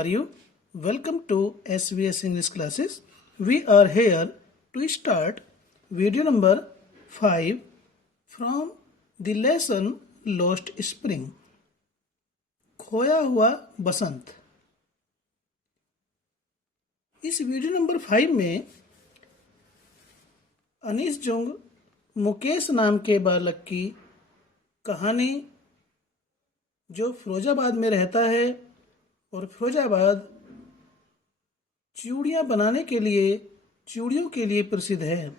are you? Welcome to SVS English classes. We are here to start video number 5 from the lesson Lost Spring. खोया हुआ बसंत। इस video number 5 में Anees Jung Mukesh नाम के बालक की कहानी, जो फिरोजाबाद में रहता है और फिरोजाबाद चूड़ियाँ बनाने के लिए, चूड़ियों के लिए प्रसिद्ध है।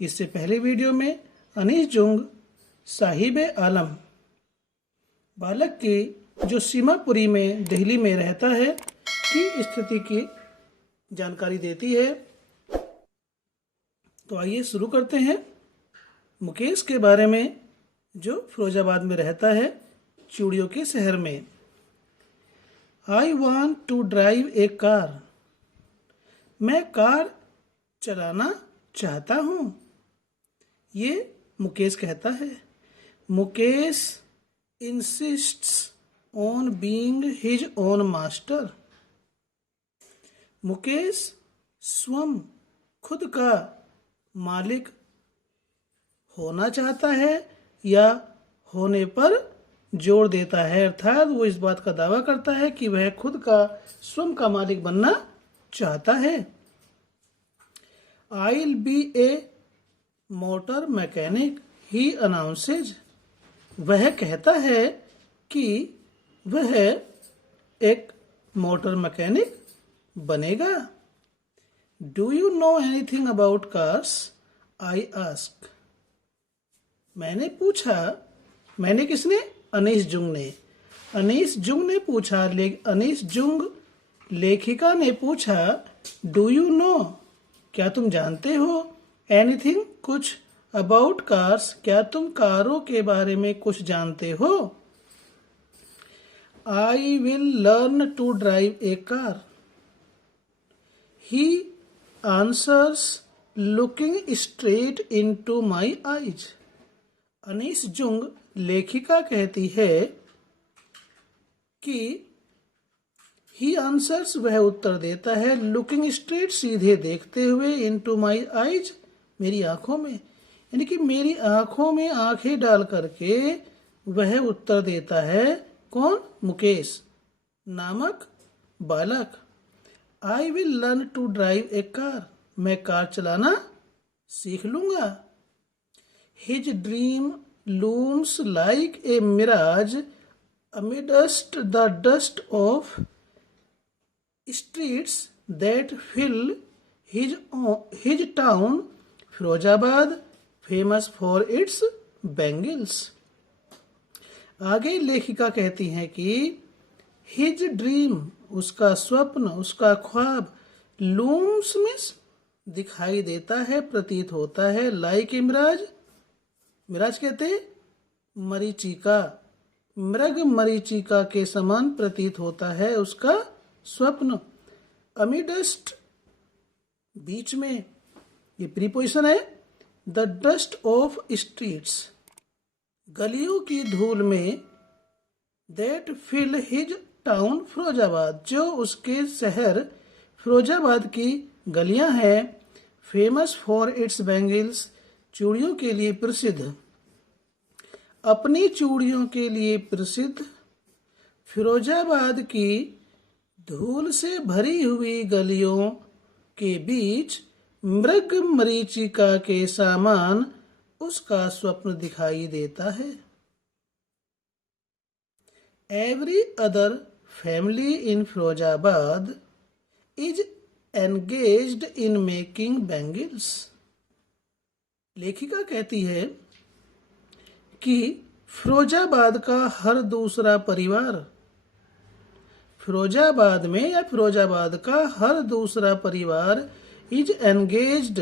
इससे पहले वीडियो में अनीस जुंग साहिब आलम बालक की, जो सीमापुरी में दिल्ली में रहता है, की स्थिति की जानकारी देती है। तो आइए शुरू करते हैं मुकेश के बारे में, जो फिरोजाबाद में रहता है, चूड़ियों के शहर में। I want to drive a car. मैं कार चलाना चाहता हूँ, ये मुकेश कहता है। Mukesh insists on being his own master. Mukesh स्वयं खुद का मालिक होना चाहता है या होने पर जोर देता है, अर्थात वो इस बात का दावा करता है कि वह खुद का स्वयं का मालिक बनना चाहता है। I'll be a motor mechanic, he announces. वह कहता है कि वह एक मोटर मैकेनिक बनेगा। Do you know anything about cars? I ask. मैंने पूछा। मैंने किसने? अनीस जुंग ने। अनीस जुंग ने पूछा। अनीस जुंग लेखिका ने पूछा, डू यू नो, क्या तुम जानते हो? एनीथिंग, कुछ, अबाउट कार्स, क्या तुम कारों के बारे में कुछ जानते हो? I will learn to drive a car, he answers looking straight into my eyes. Anees Jung लेखिका कहती है कि ही आंसर्स, वह उत्तर देता है, लुकिंग स्ट्रेट, सीधे देखते हुए, इनटू माई आईज, मेरी आंखों में, यानी कि मेरी आंखों में आंखें डाल करके वह उत्तर देता है। कौन? मुकेश नामक बालक। I will learn to drive a car, मैं कार चलाना सीख लूंगा। His dream looms like a mirage amidst the dust of streets that fill his town, Firozabad, famous for its bangles। आगे लेखिका कहती हैं कि हिज ड्रीम, उसका स्वप्न, उसका ख्वाब, लूम्स में दिखाई देता है, प्रतीत होता है, लाइक ए मिराज, मिराज कहते हैं मरीचिका, मृग मरीचिका के समान प्रतीत होता है उसका स्वप्न। अमिडस्ट, बीच में, ये प्रीपोजिशन है। द डस्ट ऑफ स्ट्रीट्स, गलियों की धूल में, that fill his town, Firozabad, जो उसके शहर फिरोजाबाद की गलियां हैं। फेमस फॉर इट्स बैंगल्स, चूड़ियों के लिए प्रसिद्ध, अपनी चूड़ियों के लिए प्रसिद्ध। फिरोजाबाद की धूल से भरी हुई गलियों के बीच मृग मरीचिका के समान उसका स्वप्न दिखाई देता है। Every other family in Firozabad is engaged in making bangles. लेखिका कहती है कि फिरोजाबाद का हर दूसरा परिवार, फिरोजाबाद में या फिरोजाबाद का हर दूसरा परिवार, इज एंगेज्ड,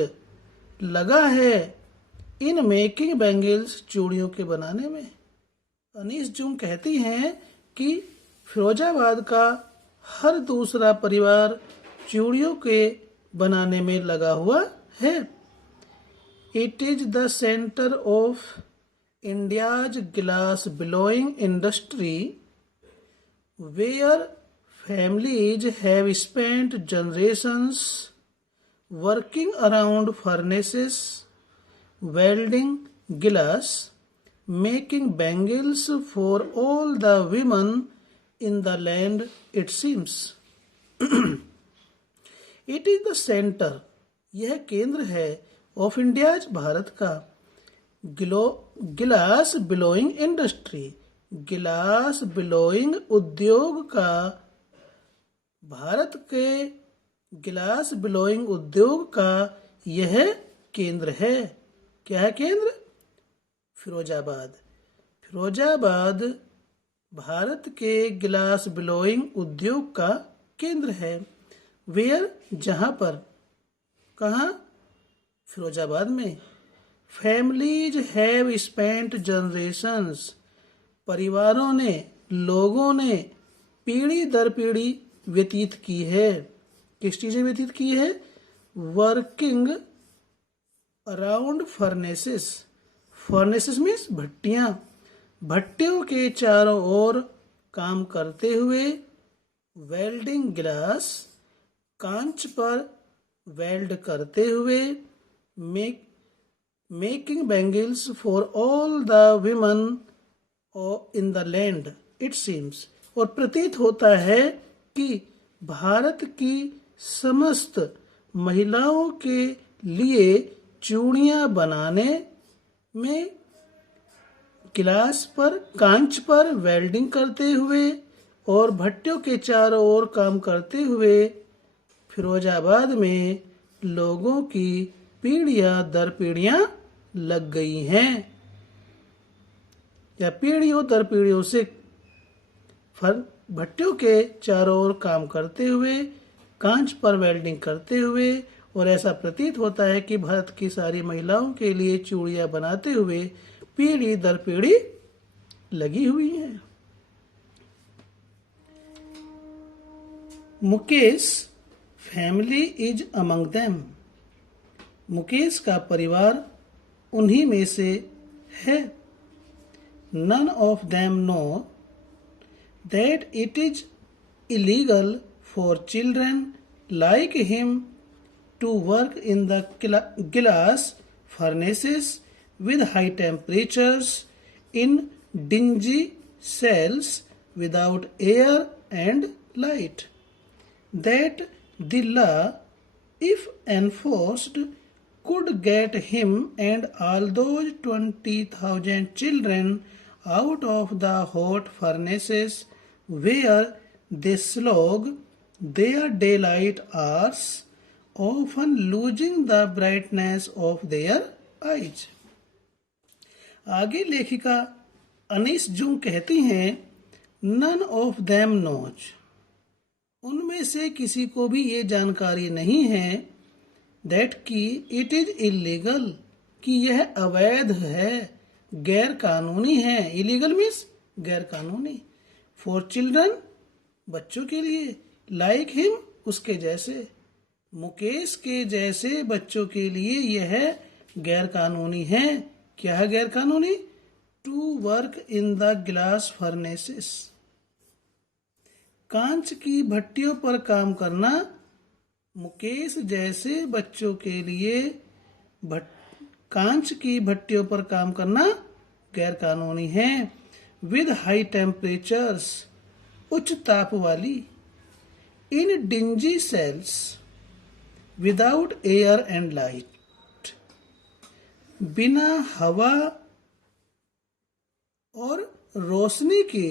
लगा है, इन मेकिंग बैंगल्स, चूड़ियों के बनाने में। अनीस जुंग कहती हैं कि फिरोजाबाद का हर दूसरा परिवार चूड़ियों के बनाने में लगा हुआ है। It is the centre of India's glass blowing industry, where families have spent generations working around furnaces, welding glass, making bangles for all the women in the land, it seems. It is the center, यह केंद्र है, of India's, Bharat का, गिलास billowing industry, गिलास billowing उद्योग का, भारत के गिलास बिलोइंग उद्योग का यह केंद्र है. क्या है केंद्र? फिरोजाबाद. फिरोजाबाद भारत के गिलास बिलोइंग उद्योग का केंद्र है. वेयर, जहां पर, कहाँ? फिरोजाबाद में. फैमिलीज हैव स्पेंट जनरेशंस, परिवारों ने, लोगों ने पीढ़ी दर पीढ़ी व्यतीत की है. किस चीजें व्यतीत की है? Working around furnaces. Furnaces means भट्टियां. भट्टियों के चारों ओर काम करते हुए. वेल्डिंग ग्लास, कांच पर वेल्ड करते हुए. Making bangles for all the women in the land, it seems. और प्रतीत होता है कि भारत की समस्त महिलाओं के लिए चूड़ियां बनाने में, गिलास पर, कांच पर वेल्डिंग करते हुए और भट्टियों के चारों ओर काम करते हुए फिरोजाबाद में लोगों की पीढ़ियां दर पीढ़ियां लग गई हैं, या पीढ़ियों दर पीढ़ियों से भट्टियों के चारों ओर काम करते हुए, कांच पर वेल्डिंग करते हुए. और ऐसा प्रतीत होता है कि भारत की सारी महिलाओं के लिए चूड़ियां बनाते हुए पीढ़ी दर पीढ़ी लगी हुई हैं. Mukesh family is among them. Mukesh का परिवार उन्हीं में से है. None of them know that it is illegal for children like him to work in the glass furnaces with high temperatures in dingy cells without air and light. That the law, if enforced, could get him and all those 20,000 children out of the hot furnaces where they slog their daylight hours, often losing the brightness of their eyes. आगे लेखिका अनीस जुंग कहती हैं, none of them knows, उनमें से किसी को भी ये जानकारी नहीं है, दैट कि इट इज इलीगल, कि यह अवैध है, गैर कानूनी है. इलीगल मीन्स गैर कानूनी. फॉर चिल्ड्रन, बच्चों के लिए. लाइक हिम, उसके जैसे, मुकेश के जैसे बच्चों के लिए यह गैर कानूनी है. क्या है गैर कानूनी? To work in the glass furnaces, कांच की भट्टियों पर काम करना मुकेश जैसे बच्चों के लिए कांच की भट्टियों पर काम करना गैर कानूनी है. विद हाई टेम्परेचर्स, उच्च ताप वाली. In dingy cells, without air and light, बिना हवा और रोशनी के,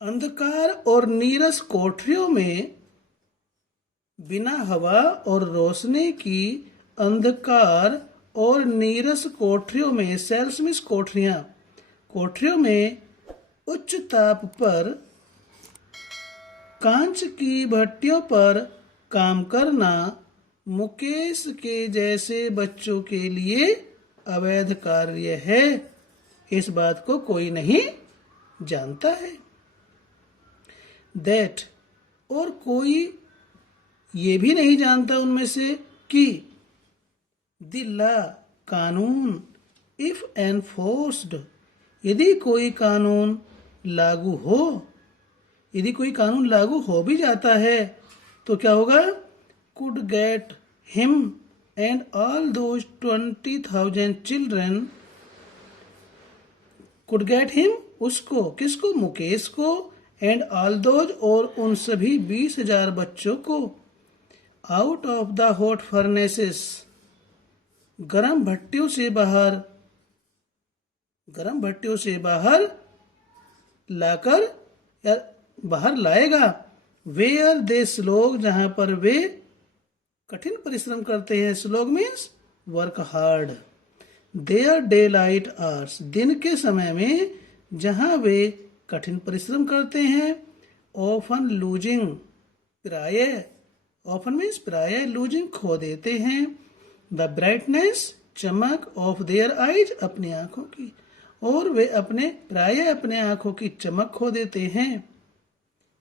अंधकार और नीरस कोठरियों में. बिना हवा और रोशनी की अंधकार और नीरस कोठरियों में, सेल्स मीन्स कोठरियां, कोठरियों में उच्च ताप पर कांच की भट्टियों पर काम करना मुकेश के जैसे बच्चों के लिए अवैध कार्य है. इस बात को कोई नहीं जानता है. दैट, और कोई ये भी नहीं जानता उनमें से कि द लॉ, कानून, इफ एनफोर्स्ड, यदि कोई कानून लागू हो, यदि कोई कानून लागू हो भी जाता है तो क्या होगा? Could get him and all those 20,000 children, could get him उसको, किसको? मुकेश को, एंड ऑल दोज और उन सभी 20,000 बच्चों को, out of the hot furnaces, गरम भट्टियों से बाहर, गरम भट्टियों से बाहर लाकर या बाहर लाएगा। वेयर दे स्लोग, जहां पर वे कठिन परिश्रम करते हैं। Slog means work hard. Their day light hours, दिन के समय में जहां वे कठिन परिश्रम करते हैं। ऑफन लूजिंग, प्राय, ऑफन मीन्स प्राय, लूजिंग खो देते हैं। द ब्राइटनेस, चमक, ऑफ देयर आइज, अपनी आंखों की, और वे प्राय अपने आंखों की चमक खो देते हैं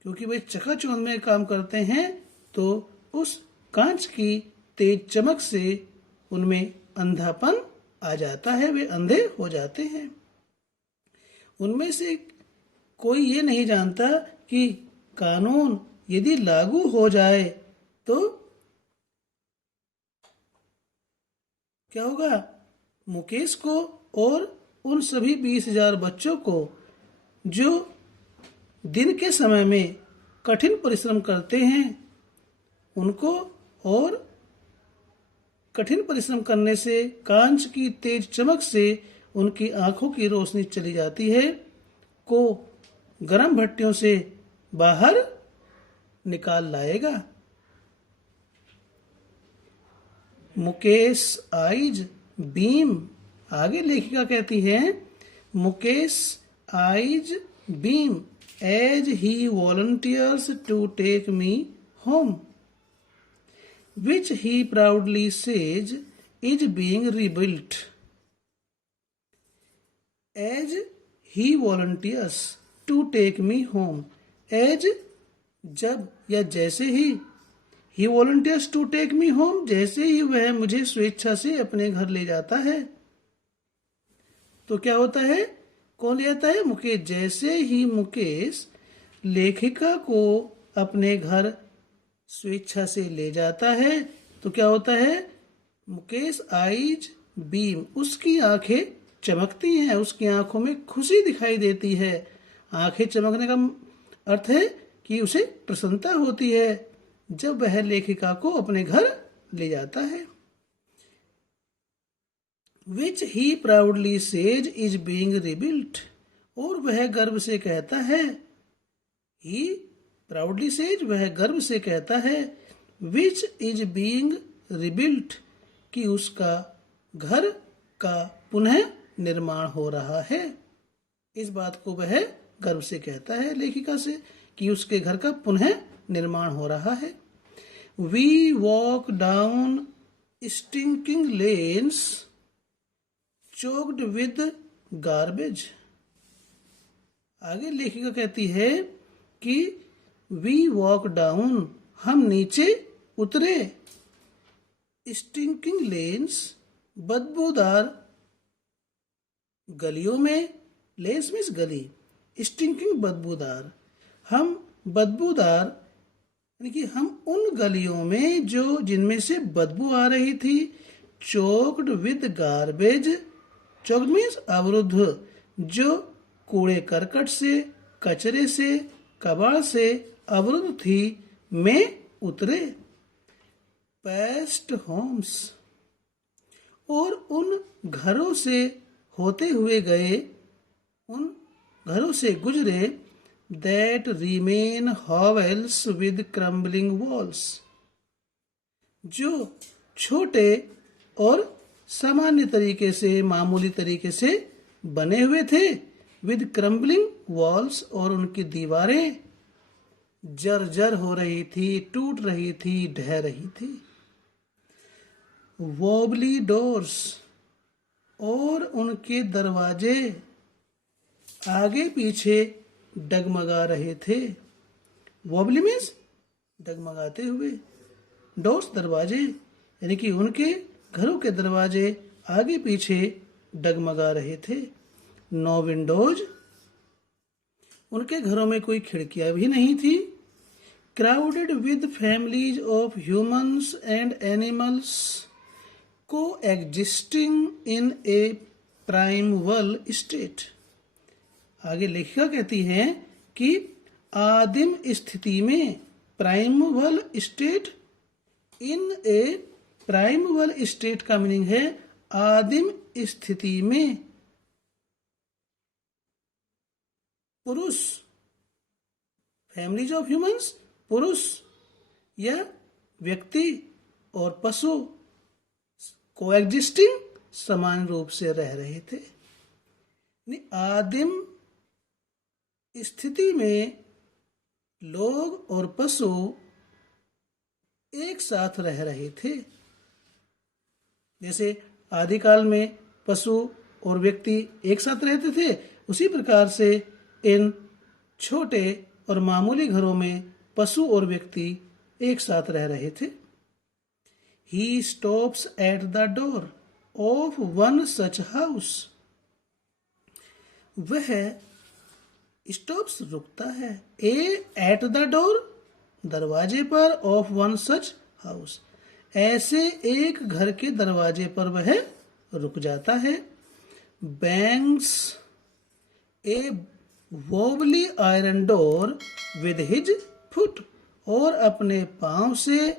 क्योंकि वे चकाचौंध में काम करते हैं, तो उस कांच की तेज चमक से उनमें अंधापन आ जाता है, वे अंधे हो जाते हैं। उनमें से कोई ये नहीं जानता कि कानून यदि लागू हो जाए तो क्या होगा? मुकेश को और उन सभी 20,000 बच्चों को जो दिन के समय में कठिन परिश्रम करते हैं, उनको, और कठिन परिश्रम करने से कांच की तेज चमक से उनकी आंखों की रोशनी चली जाती है, को गरम भट्टियों से बाहर निकाल लाएगा। मुकेश आइज बीम, आगे लेखिका कहती है Mukesh eyes beam as he volunteers to take me home, which he proudly says is being rebuilt. As he volunteers to take me home, as, जब या जैसे ही, he volunteers to take me home, जैसे ही वह मुझे स्वेच्छा से अपने घर ले जाता है। तो क्या होता है? कौन ले जाता है? मुकेश। जैसे ही मुकेश लेखिका को अपने घर स्वेच्छा से ले जाता है तो क्या होता है? मुकेश आइज बीम, उसकी आंखें चमकती हैं, उसकी आंखों में खुशी दिखाई देती है। आंखें चमकने का अर्थ है कि उसे प्रसन्नता होती है जब वह लेखिका को अपने घर ले जाता है। Which he proudly says is being rebuilt, और वह गर्व से कहता है, ही प्राउडली सेज, वह गर्व से कहता है, विच इज बीइंग रिबिल्ट, कि उसका घर का पुनः निर्माण हो रहा है। इस बात को वह गर्व से कहता है लेखिका से कि उसके घर का पुनः निर्माण हो रहा है। We walk down stinking lanes choked with garbage, आगे लेखिका कहती है कि वी वॉक डाउन, हम नीचे उतरे, स्टिंकिंग लेन्स, बदबूदार गलियों में, लेन्स मीन्स गली, स्टिंकिंग बदबूदार, हम बदबूदार यानी कि हम उन गलियों में जो जिनमें से बदबू आ रही थी, choked with garbage, choked means अवरुद्ध, जो कूड़े करकट से, कचरे से, कबाड़ से अवरुद्ध थी, में उतरे। पेस्ट होम्स, और उन घरों से होते हुए गए, उन घरों से गुजरे, that remain Havells with crumbling walls, जो छोटे और सामान्य तरीके से, मामूली तरीके से बने हुए थे, विद क्रम्बलिंग वॉल्स, और उनकी दीवारें जर्जर हो रही थी, टूट रही थी, ढह रही थी। वॉबली डोर्स, और उनके दरवाजे आगे पीछे डगमगा रहे थे। वॉबली मीन्स डगमगाते हुए, डोर्स दरवाजे, यानी कि उनके घरों के दरवाजे आगे पीछे डगमगा रहे थे। नो विंडोज, उनके घरों में कोई खिड़कियां भी नहीं थी। Crowded with families of humans and animals को एग्जिस्टिंग इन ए प्राइमवल स्टेट। आगे लेखिका कहती हैं कि आदिम स्थिति में, प्राइमवल स्टेट, इन ए प्राइमवल स्टेट का मीनिंग है आदिम स्थिति में पुरुष, फैमिलीज ऑफ ह्यूमंस, पुरुष या व्यक्ति और पशु कोएग्जिस्टिंग, समान रूप से रह रहे थे। आदिम स्थिति में लोग और पशु एक साथ रह रहे थे। जैसे आदिकाल में पशु और व्यक्ति एक साथ रहते थे, उसी प्रकार से इन छोटे और मामूली घरों में पशु और व्यक्ति एक साथ रह रहे थे। He stops at the door of one such house. वह स्टॉप्स रुकता है, एट द डोर दरवाजे पर, ऑफ वन सच हाउस ऐसे एक घर के दरवाजे पर वह रुक जाता है। Bangs A wobbly iron door with his foot, और अपने पांव से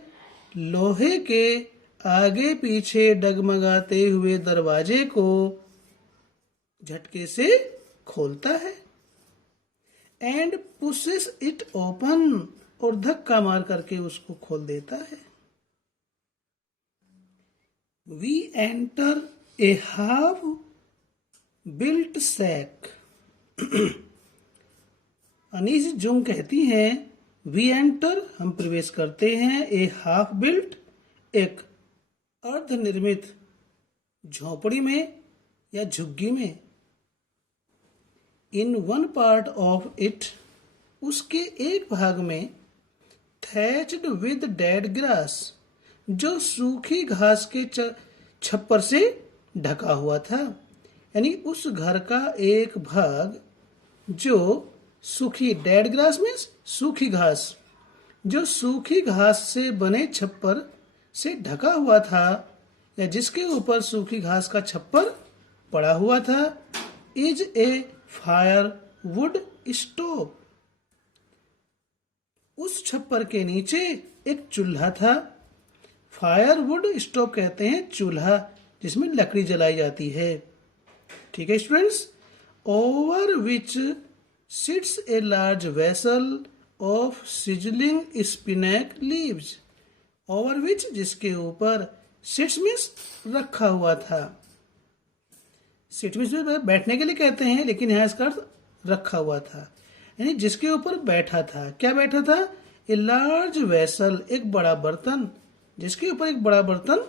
लोहे के आगे पीछे डगमगाते हुए दरवाजे को झटके से खोलता है। एंड पुशेस इट ओपन, और धक्का मार करके उसको खोल देता है। We enter a half built shack. Anees Jung कहती हैं वी एंटर, हम प्रवेश करते हैं, ए हाफ बिल्ट, एक अर्ध निर्मित झोपड़ी में या झुग्गी में। In one part of it, उसके एक भाग में, थैच्ड विद डेड ग्रास, जो सूखी घास के छप्पर से ढका हुआ था। यानी उस घर का एक भाग जो सूखी, डेड ग्रास मीन्स सूखी घास, जो सूखी घास से बने छप्पर से ढका हुआ था या जिसके ऊपर सूखी घास का छप्पर पड़ा हुआ था, is a fire would stove. उस छप्पर के नीचे एक चूल्हा था। फायर वुड स्टोव कहते हैं चूल्हा जिसमें लकड़ी जलाई जाती है। ठीक है students. Over which sits a large vessel of sizzling spinach leaves. Over which, जिसके ऊपर, सिट्स मीन्स रखा हुआ था। सिट मीन्स बैठने के लिए कहते हैं, लेकिन यहाँ इसका अर्थ रखा हुआ था, यानी जिसके ऊपर बैठा था। क्या बैठा था? ए लार्ज वेसल, एक बड़ा बर्तन, जिसके ऊपर एक बड़ा बर्तन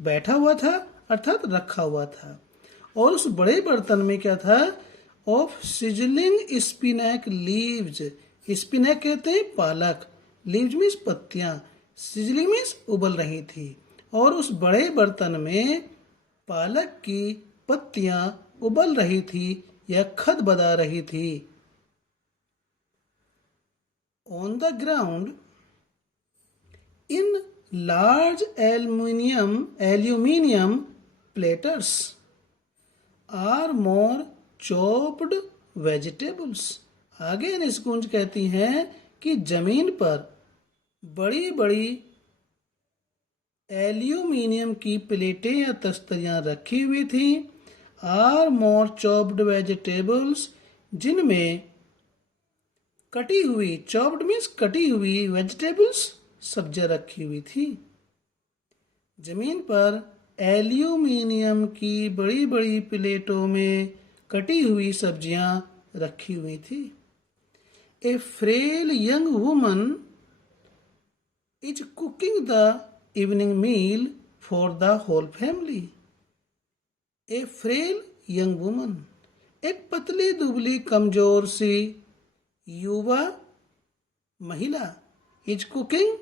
बैठा हुआ था अर्थात रखा हुआ था। और उस बड़े बर्तन में क्या था? Of sizzling spinach leaves. Spinach कहते हैं पालक, लीव्स मीन्स पत्तियां, सिजलिंग मीन्स उबल रही थी। और उस बड़े बर्तन में पालक की पत्तियां उबल रही थी या खदबदा रही थी। On the ground in large aluminium platters are more chopped vegetables. आगे निस्कुंज कहती हैं कि जमीन पर बड़ी बड़ी एल्यूमिनियम की प्लेटें या तस्तरियां रखी हुई थी। आर मोर चॉप्ड वेजिटेबल्स, जिनमें कटी हुई, चॉप्ड मीन्स कटी हुई, वेजिटेबल्स सब्जियां रखी हुई थी। जमीन पर एल्यूमिनियम की बड़ी बड़ी प्लेटों में कटी हुई सब्जियां रखी हुई थी। A frail young woman is cooking the evening meal for the whole family. A frail young woman, एक पतली दुबली कमजोर सी युवा महिला, इज कुकिंग,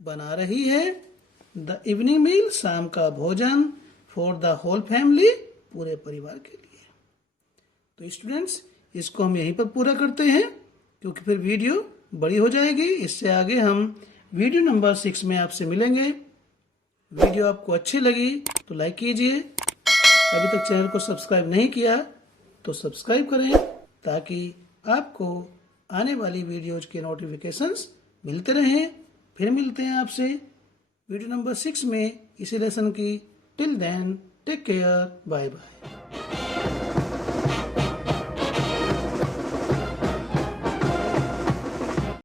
बना रही है, द इवनिंग मील, शाम का भोजन, फॉर द होल फैमिली, पूरे परिवार के लिए। तो स्टूडेंट्स, इसको हम यहीं पर पूरा करते हैं, क्योंकि फिर वीडियो बड़ी हो जाएगी। इससे आगे हम वीडियो नंबर 6 में आपसे मिलेंगे। वीडियो आपको अच्छी लगी तो लाइक कीजिए, अभी तक चैनल को सब्सक्राइब नहीं किया तो सब्सक्राइब करें, ताकि आपको आने वाली वीडियोज के नोटिफिकेशंस मिलते रहें। फिर मिलते हैं आपसे वीडियो नंबर 6 में इसी लेसन की। Till then take care, bye bye.